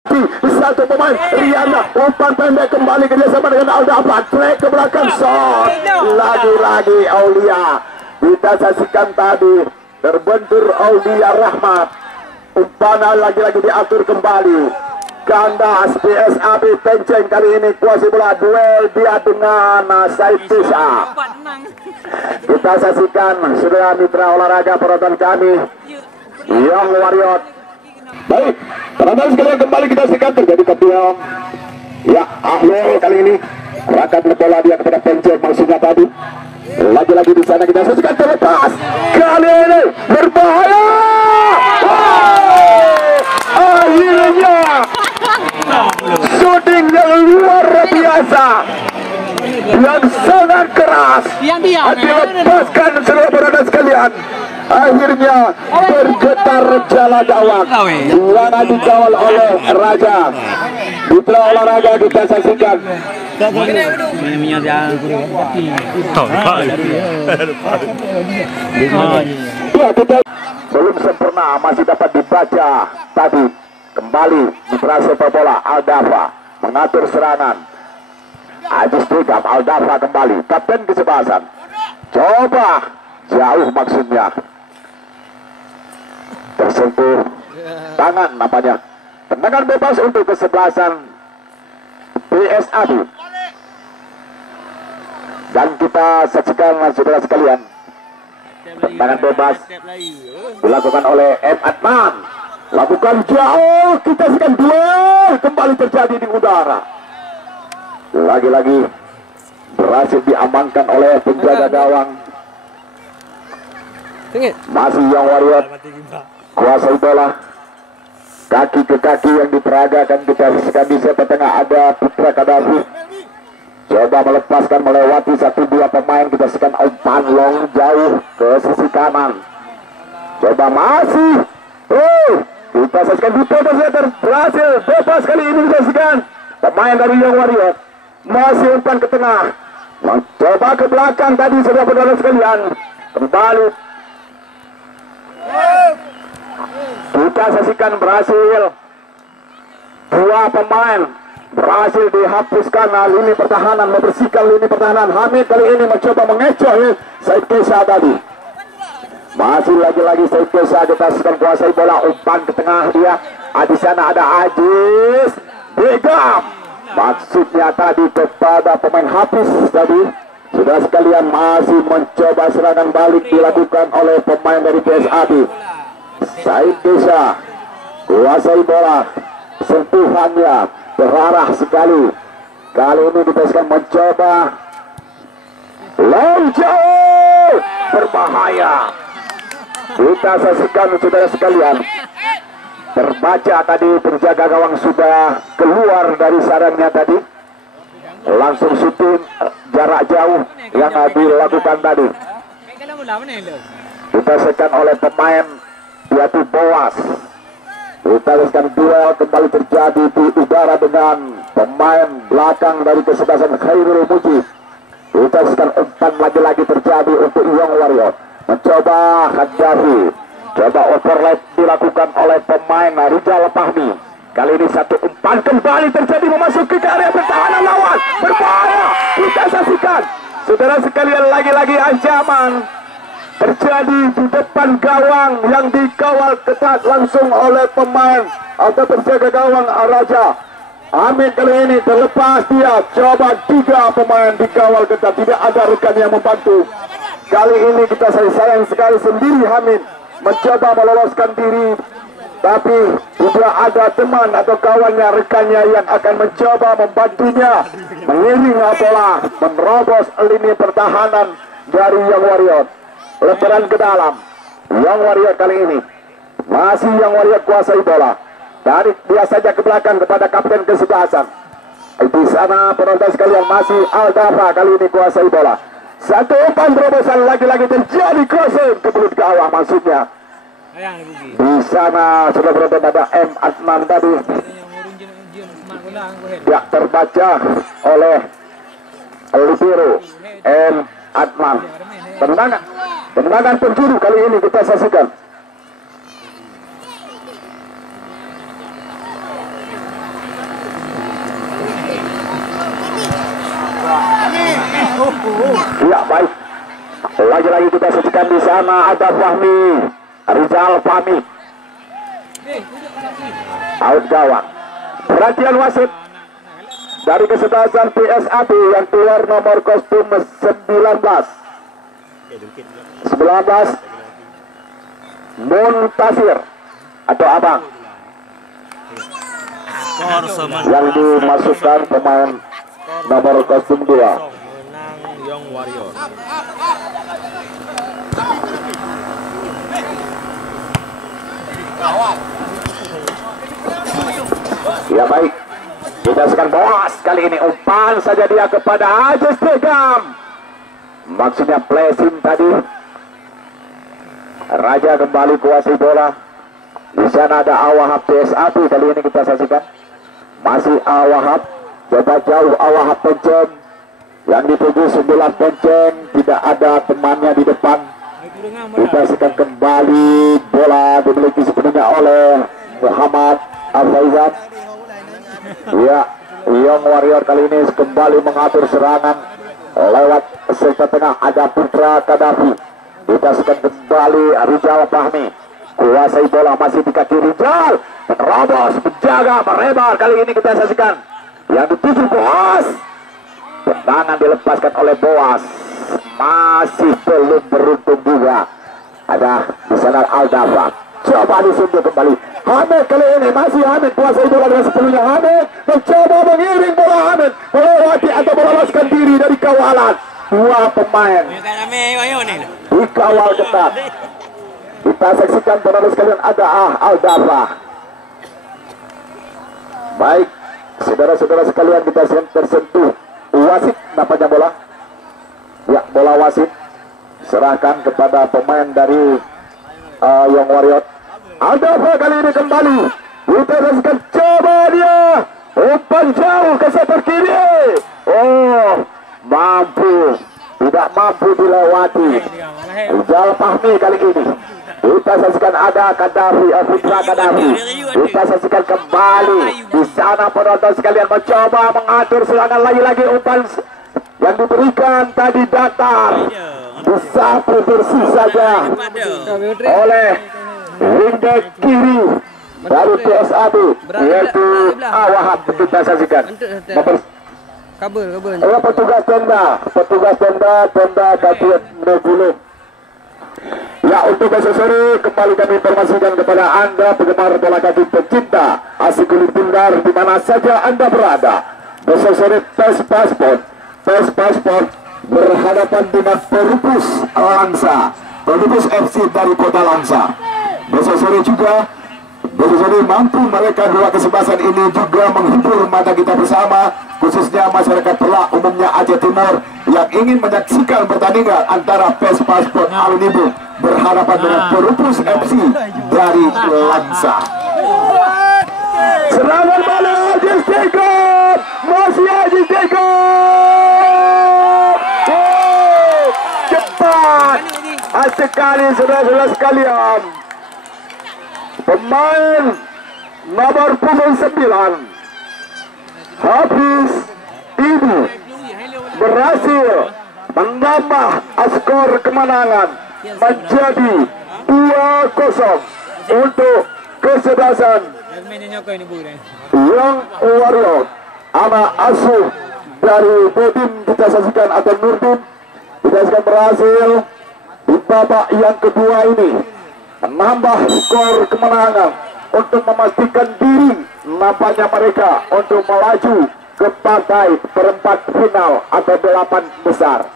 Satu pemain Riana, umpan pendek kembali kerjasama dengan Aldafa, track ke belakang, shot lagi-lagi Aulia. Kita saksikan tadi terbentur Aulia Rahmat, umpan lagi-lagi diatur kembali. Kandas PSAB Penceng kali ini kuasai bola, duel dia dengan Said Tisha. Kita saksikan saudara mitra olahraga penonton kami Young Warrior. Baik, teman-teman sekalian, kembali kita saksikan terjadi kepiong. Ya, Ahlul kali ini rakat bola dia kepada Penceng maksudnya tadi. Lagi-lagi di sana kita saksikan terlepas. Kali ini berbahaya. Akhirnya shooting yang luar biasa, yang sangat keras, dilepaskan seluruh penonton sekalian. Akhirnya bergetar jala gawang, Juwana dikawal oleh Raja. Mitra olahraga kita saksikan. Ya, kita belum sempurna, masih dapat dibaca tadi. Kembali mitra sepak bola Aldafa mengatur serangan. Ajis Trigam, Aldafa kembali, kapten kesebelasan. Coba jauh maksudnya. Tersentuh tangan namanya. Tendangan bebas untuk kesebelasan PSAB. Dan kita saksikan saudara sekalian, tendangan bebas dilakukan oleh M. Adnan. Lakukan jauh, kita saksikan duel kembali terjadi di udara. Lagi-lagi berhasil diamankan oleh penjaga gawang. Masih Young Warrior kuasai bola, kaki ke kaki yang diperagakan. Kita saksikan di sepak tengah ada Putra Kadafi, coba melepaskan melewati 1-2 pemain. Kita saksikan umpan long jauh ke sisi kanan. Coba masih kita saksikan di Peter berhasil bebas kali ini. Kita saksikan pemain dari Young Warrior masih umpan ke tengah, mencoba ke belakang tadi saudara penonton sekalian. Kembali kita saksikan berhasil dua pemain berhasil dihapuskan lini pertahanan, membersihkan lini pertahanan. Hamid kali ini mencoba mengecoh Said Kesa tadi. Masih lagi-lagi Said Kesa, kita saksikan kuasai bola, umpan ke tengah dia. Di sana ada Ajis Begam, maksudnya tadi kepada pemain Hafiz tadi. Sudah sekalian masih mencoba serangan balik dilakukan oleh pemain dari PSAB. Said Kesa kuasai bola, sentuhannya berarah sekali. Kali ini kita akan mencoba long jauh, berbahaya. Kita saksikan saudara sekalian, terbaca tadi penjaga gawang sudah keluar dari sarangnya tadi, langsung syuting jarak jauh yang dilakukan tadi. Kita saksikan oleh pemain yaitu Boas. Kita saksikan duel kembali terjadi di udara dengan pemain belakang dari kesebelasan Khairul Muji. Kita saksikan umpan lagi-lagi terjadi untuk Young Warrior. Mencoba Khadjafi, coba overlap dilakukan oleh pemain Rijal Fahmi. Kali ini satu umpan kembali terjadi memasuki ke area pertahanan lawan, berbahaya. Kita saksikan saudara sekalian, lagi-lagi ancaman terjadi di depan gawang yang dikawal ketat langsung oleh pemain atau penjaga gawang Raja. Hamid kali ini terlepas dia, coba 3 pemain dikawal ketat, tidak ada rekan yang membantu. Kali ini kita sayang sekali sendiri Hamid mencoba meloloskan diri, tapi tidak ada teman atau kawannya, rekannya yang akan mencoba membantunya mengiring bola, menerobos lini pertahanan dari Young Warrior. Lemparan ke dalam, Young Warrior kali ini masih Young Warrior kuasai bola. Tarik dia saja ke belakang kepada kapten kesebelasan. Di sana penonton sekalian masih Aldafa kali ini kuasai bola. Satu umpan terobosan lagi-lagi terjadi, crossing ke belut gawang maksudnya. Di sana sudah berada ada M. Adnan tadi. Ya, terbaca oleh Libero M. Adnan. Tendangan penjuru kali ini kita saksikan. Ya baik. Lagi-lagi kita saksikan di sana ada Fahmi, Rizal Fahmi. Out gawang. Perhatian wasit dari kesebelasan PSAB yang keluar nomor kostum 19 Muntasir atau Abang yang dimasukkan pemain nomor kostum 2 Young Warrior. Ya baik, kita sekarang bos kali ini umpan saja dia kepada Ajis Tegam. Maksudnya flashing tadi. Raja kembali kuasai bola. Di sana ada Awahab PSAB kali ini kita saksikan. Masih Awahab, coba jauh Awahab penceng. Yang dituju sebelah penceng, tidak ada temannya di depan. Kita saksikan kembali bola dimiliki sepenuhnya oleh Muhammad Al-Faizan. Ya, Young Warrior kali ini kembali mengatur serangan lewat sektor tengah ada Putra Kadafi. Kita sekan kembali Rizal Fahmi, kuasai bola masih di kaki Rizal, menerobos, menjaga, merebar. Kali ini kita saksikan yang dituju Boas, tendangan dilepaskan oleh Boas, masih belum beruntung juga. Ada di sana Aldafa, coba disunduh kembali Hamid. Kali ini masih Hamid kuasai bola dengan sepenuhnya. Hamid mencoba mengiring bola, Hamid melewati atau meloloskan diri dari kawalan. Dua pemain dikawal ketat. Kita saksikan penerus sekalian ada Aldafa. Baik, saudara-saudara sekalian, kita tersentuh wasit nampaknya bola. Ya, bola wasit serahkan kepada pemain dari Young Warrior. Aldafa kali ini kembali. Kita saksikan coba dia umpan jauh ke sebelah kiri. Oh, mampu, tidak mampu dilewati. Rizal Fahmi kali ini. Kita saksikan ada Kadafi, Putra Kadafi. Kita saksikan kembali di sana penonton sekalian mencoba mengatur serangan lagi-lagi. Umpan yang diberikan tadi datar, disapu bersih saja oleh wingback kiri dari PSAB yaitu Awahab. Kita saksikan petugas tenda Datuk Nebulu. Ya, untuk besok sore kembali kami informasikan kepada Anda penggemar bola kaki pecinta asik kulit tunggal di mana saja Anda berada. Besok sore tes pasport berhadapan dengan Perupus Langsa, Perupus FC dari Kota Langsa. Besok sore mampu mereka dua kesebelasan ini juga menghibur mata kita bersama, khususnya masyarakat Pelak umumnya Aceh Timur yang ingin menyaksikan pertandingan antara PES Pasport Alunibu berhadapan dengan Perupus FC dari Langsa. Serangan bola Ajis Tegam, masih Ajis Tegam. Cepat sekali saudara-saudara sekalian. Pemain nomor punggung 9 Hafiz Ibu berhasil menambah skor kemenangan menjadi 2-0 untuk kesebelasan Young Warrior. Anak asuh dari Bodin kita saksikan atau Nurdin kita saksikan berhasil di babak yang kedua ini menambah skor kemenangan untuk memastikan diri nampaknya mereka untuk melaju ke partai perempat final atau 8 besar.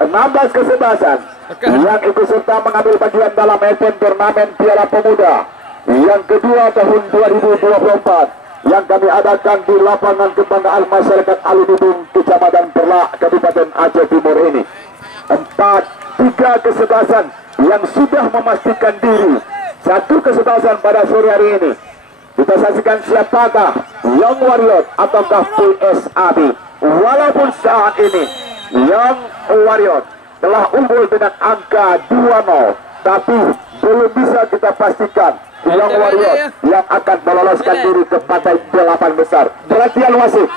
16 kesebelasan yang ikut serta mengambil bagian dalam event turnamen Piala Pemuda yang kedua tahun 2024 yang kami adakan di lapangan kebanggaan masyarakat Alududung, Kecamatan Perlak, Kabupaten Aceh Timur ini. 3 kesebelasan yang sudah memastikan diri. 1 kesebelasan pada sore hari ini. Kita saksikan siapakah Young Warrior ataukah PSAB. Walaupun saat ini Young Warrior telah unggul dengan angka 2-0, tapi belum bisa kita pastikan Young Warrior yang akan meloloskan diri ke partai 8 besar. Perhatian wasit.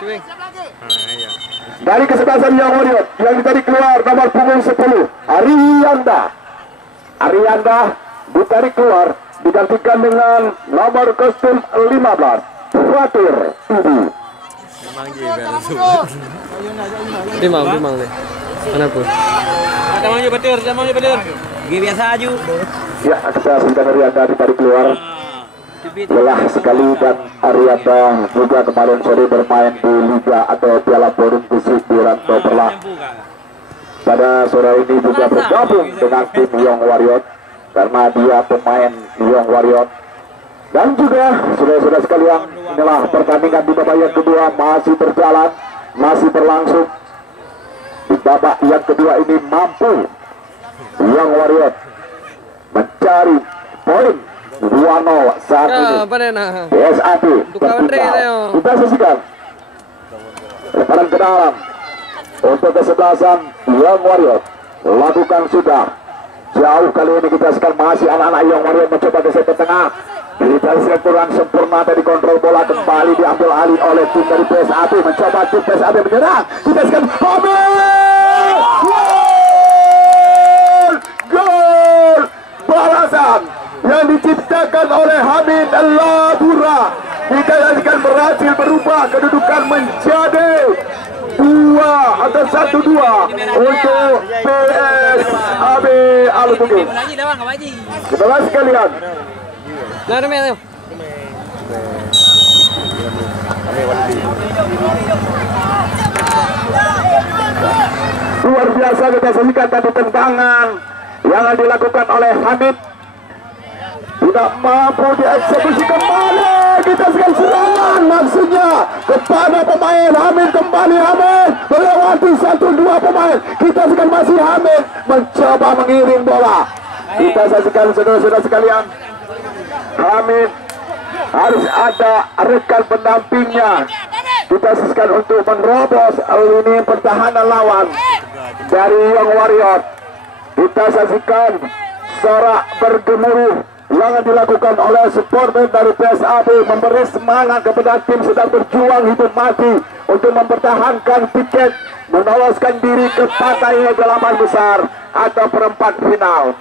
Dari kesebelasan Young Warrior yang tadi keluar nomor punggung 10 Arianda ditarik keluar, digantikan dengan nomor kostum 15 Fatir Ibu. Memang deh. Kenapa? Jamangnya betul. Gini biasa aja. Ya, kita sudah Arianda ditarik keluar. Lelah sekali, dan Arianda juga kemarin sore bermain di Liga atau Piala Forum Kusik di Rantau Perlah. Pada sore ini juga bergabung dengan tim Young Warrior karena dia pemain Young Warrior. Dan juga saudara-saudara sekalian, inilah pertandingan di babak yang kedua masih berjalan, masih berlangsung. Di babak yang kedua ini mampu Young Warrior mencari poin 2-0 saat ini. PSAB kita saksikan lemparan ke dalam untuk kesebelasan Young Warrior. Lakukan sudah jauh kali ini, kita sekarang masih anak-anak Young Warrior mencoba geser ke tengah. Kita kurang sempurna, tadi kontrol bola kembali diambil alih oleh tim dari PSAB. Mencoba tim PSAB menyerang. Kita sekarang gol balasan yang diciptakan oleh Hamid Labura. Kita akan berhasil berubah kedudukan menjadi 1-2 untuk PSAB Al-Bukit. Setelah sekalian, luar biasa kita saksikan tadi tendangan yang dilakukan oleh Hamid, tidak mampu dieksekusi kembali. Kita sekali serangan maksudnya kepada pemain Hamid, kembali Hamid melewati 1-2 pemain. Kita sekali masih Hamid mencoba mengirim bola. Kita saksikan saudara-saudara sekalian, Hamid harus ada rekan pendampingnya. Kita saksikan untuk menerobos lini pertahanan lawan dari Young Warrior. Kita saksikan sorak bergemuruh yang dilakukan oleh supporter dari PSAB, memberi semangat kepada tim sedang berjuang hidup mati untuk mempertahankan tiket meloloskan diri ke partai 8 besar atau perempat final.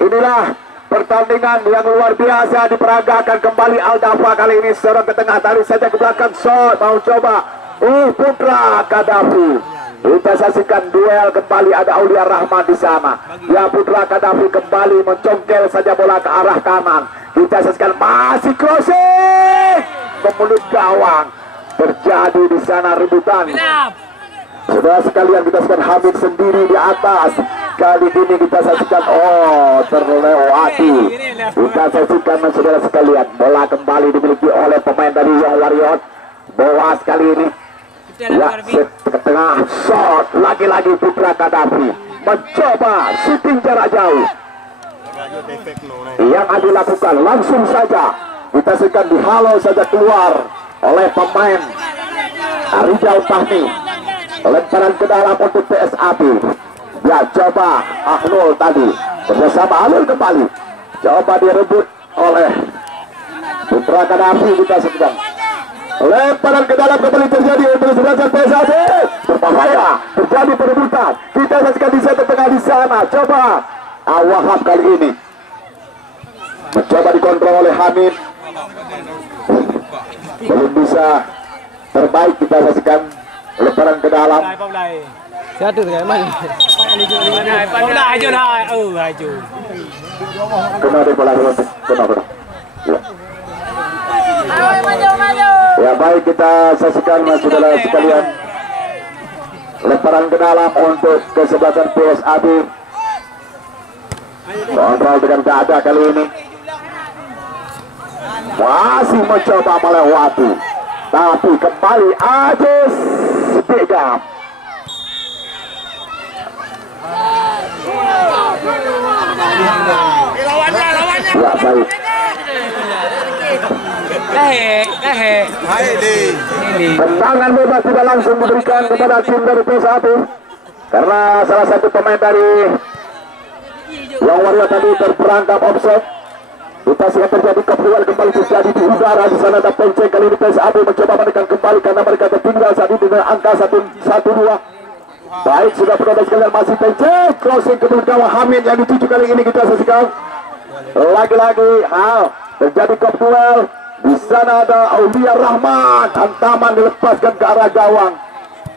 Inilah pertandingan yang luar biasa diperagakan kembali. Aldafa kali ini serang ke tengah, tarik saja ke belakang, shot mau coba Putra Kadafi. Kita saksikan duel kembali, ada Aulia Rahman di sana. Ya, Putra Kadafi kembali mencongkel saja bola ke arah kanan. Kita saksikan masih crossing ke mulut gawang. Terjadi di sana rebutan. Saudara sekalian, kita saksikan Hamid sendiri di atas. Kali ini kita saksikan terlewati. Kita saksikan saudara sekalian, bola kembali dimiliki oleh pemain dari Young Warrior. Bola sekali ini ya, ke tengah, shot lagi-lagi Putra Kadafi mencoba shooting jarak jauh yang dilakukan langsung saja. Kita saksikan dihalau saja keluar oleh pemain Rijal Fahmi. Lemparan ke dalam untuk PSAB. Ya, coba Ahlul tadi bersama Ahlul kembali, coba direbut oleh Putra Kadafi. Kita saksikan lemparan ke dalam kembali terjadi untuk sebelah PSAB. Berbahaya, terjadi perebutan. Kita saksikan di set tengah di sana. Coba Wahab kali ini mencoba dikontrol oleh Hamid, belum bisa terbaik. Kita saksikan lemparan ke dalam. Kena di bola, kena. Ya, baik, kita saksikan saudara sekalian, lemparan ke dalam untuk kesebelasan PSAB. Kontrol dengan keadaan kali ini masih mencoba melewati, tapi kembali Ajis Begam. Ya, baik. Tendangan bebas tidak langsung diberikan kepada tim dari PSAB karena salah satu pemain dari Young Warrior tadi terperangkap offset. Kita siap terjadi keperluan kembali terjadi di udara. Di sana ada penceng, kali ini PSAB mencoba menekan kembali karena mereka tertinggal saat ini dengan angka 1-2. Baik, sudah berada sekalian, masih penceng, crossing ke gawang Hamid yang dituju kali ini kita saksikan. Lagi-lagi terjadi kop duel. Di sana ada Aulia Rahman, hantaman dilepaskan ke arah gawang.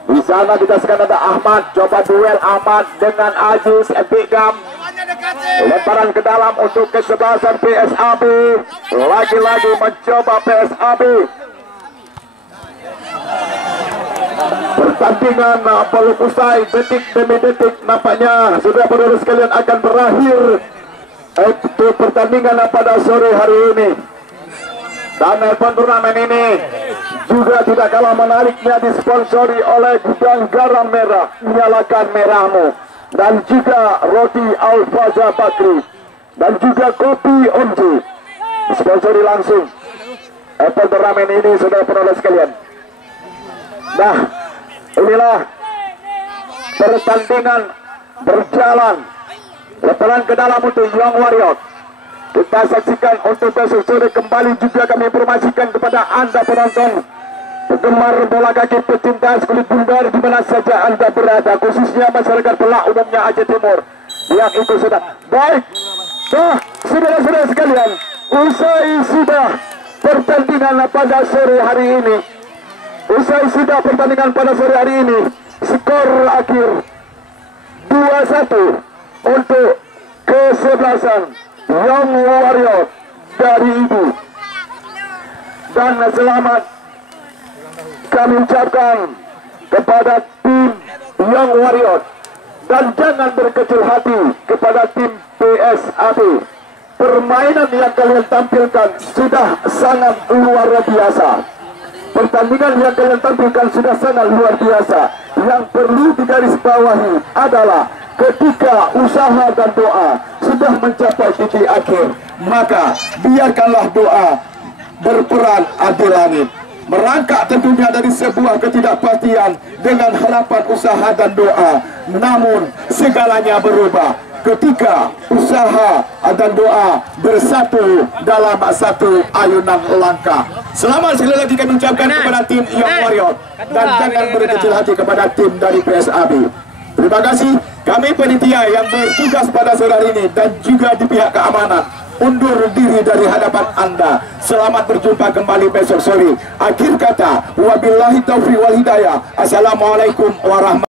Di sana kita sekarang ada Ahmad, coba duel Ahmad dengan Aziz Epigam. Lemparan ke dalam untuk kesebelasan PSAB. Lagi-lagi mencoba PSAB. Pertandingan belum usai, detik demi detik nampaknya sudah saudara sekalian akan berakhir itu pertandingan pada sore hari ini. Dan event turnamen ini juga tidak kalah menariknya disponsori oleh Gudang Garam Merah, Nyalakan Merahmu, dan juga Roti Al-Faza Bakri, dan juga Kopi Onji disponsori langsung event turnamen ini saudara sekalian. Nah, inilah pertandingan berjalan. Lemparan ke dalam untuk Young Warrior. Kita saksikan untuk besok sore kembali juga kami informasikan kepada anda penonton, penggemar bola kaki, pecinta kulit bundar di mana saja anda berada, khususnya masyarakat Pelak umumnya Aceh Timur yang ikut sudah. Baik, saudara-saudara sekalian, usai sudah pertandingan pada sore hari ini. Usai sudah pertandingan pada sore hari ini, skor akhir 2-1 untuk kesebelasan Young Warrior dari Ibu. Dan selamat kami ucapkan kepada tim Young Warrior, dan jangan berkecil hati kepada tim PSAB. Permainan yang kalian tampilkan sudah sangat luar biasa. Pertandingan yang kalian tampilkan sudah sangat luar biasa. Yang perlu digarisbawahi adalah ketika usaha dan doa sudah mencapai titik akhir, maka biarkanlah doa berperan di langit. Merangkak tentunya dari sebuah ketidakpastian dengan harapan usaha dan doa. Namun segalanya berubah ketika usaha dan doa bersatu dalam satu ayunan langkah. Selamat sekali lagi kami ucapkan kepada tim Young Warrior, dan jangan berkecil hati kepada tim dari PSAB. Terima kasih. Kami panitia yang bertugas pada sore hari ini dan juga di pihak keamanan undur diri dari hadapan anda. Selamat berjumpa kembali besok sore. Akhir kata, wabillahi taufiq wal hidayah. Assalamualaikum warahmatullahi wabarakatuh.